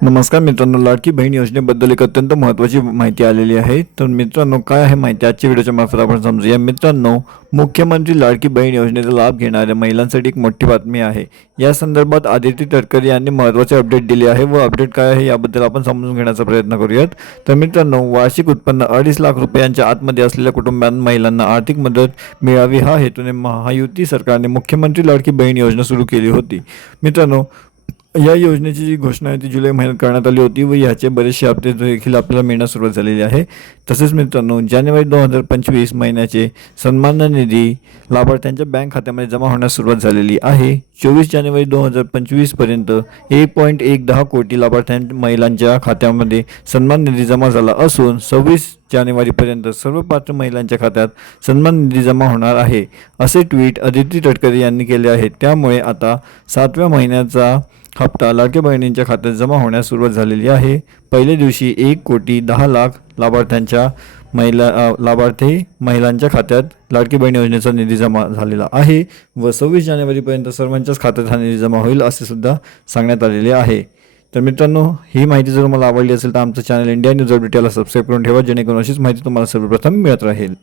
नमस्कार मित्रांनो, लाडकी बहीण योजनेबद्दल एक अत्यंत महत्त्वाची माहिती आलेली आहे. तर मित्रांनो, काय आहे माहिती आजच्या व्हिडिओच्या मार्फत आपण समजूया. मित्रांनो, मुख्यमंत्री लाडकी बहीण योजनेचा लाभ घेणाऱ्या महिलांसाठी एक मोठी बातमी आहे. या संदर्भात आदिती तटकरे यांनी महत्त्वाचे अपडेट दिले आहे व अपडेट काय आहे याबद्दल आपण समजून घेण्याचा प्रयत्न करूयात. तर मित्रांनो, वार्षिक उत्पन्न 2.5 लाख रुपयांच्या आतमध्ये असलेल्या कुटुंबांना महिलांना आर्थिक मदत मिळावी हा हेतूने महायुती सरकारने मुख्यमंत्री लाडकी बहीण योजना सुरू केली होती. मित्रांनो, या योजनेची जी घोषणा आहे ती जुलै महिन्यात करण्यात आली होती व याचे बरेचसे हप्ते देखील आपल्याला मिळण्यास सुरुवात झालेली आहे. तसेच मित्रांनो, जानेवारी 2025 महिन्याचे सन्मान निधी लाभार्थ्यांच्या बँक खात्यामध्ये जमा होण्यास सुरुवात झालेली आहे. 24 जानेवारी 2025 पर्यंत 1.10 कोटी महिलांच्या खात्यामध्ये सन्मान निधी जमा झाला असून 26 जानेवारीपर्यंत सर्व पात्र महिलांच्या खात्यात सन्मान निधी जमा होणार आहे, असे ट्विट आदिती तटकरे यांनी केले आहे. त्यामुळे आता 7व्या महिन्याचा हप्ता लाडक्या बहिणींच्या खात्यात जमा होण्यास सुरुवात झालेली आहे. पहिल्या दिवशी 1,10,00,000 लाभार्थी महिलांच्या खात्यात लाडकी बहीण योजनेचा निधी जमा झालेला आहे व 26 जानेवारीपर्यंत सर्वांच्याच खात्यात हा निधी जमा होईल असे सुद्धा सांगण्यात आलेले आहे. तर मित्रांनो, ही माहिती जर तुम्हाला आवडली असेल तर आमचं चॅनल इंडिया न्यूज अपडेटला सबस्क्राईब करून ठेवा, जेणेकरून अशीच माहिती तुम्हाला सर्वप्रथम मिळत राहील.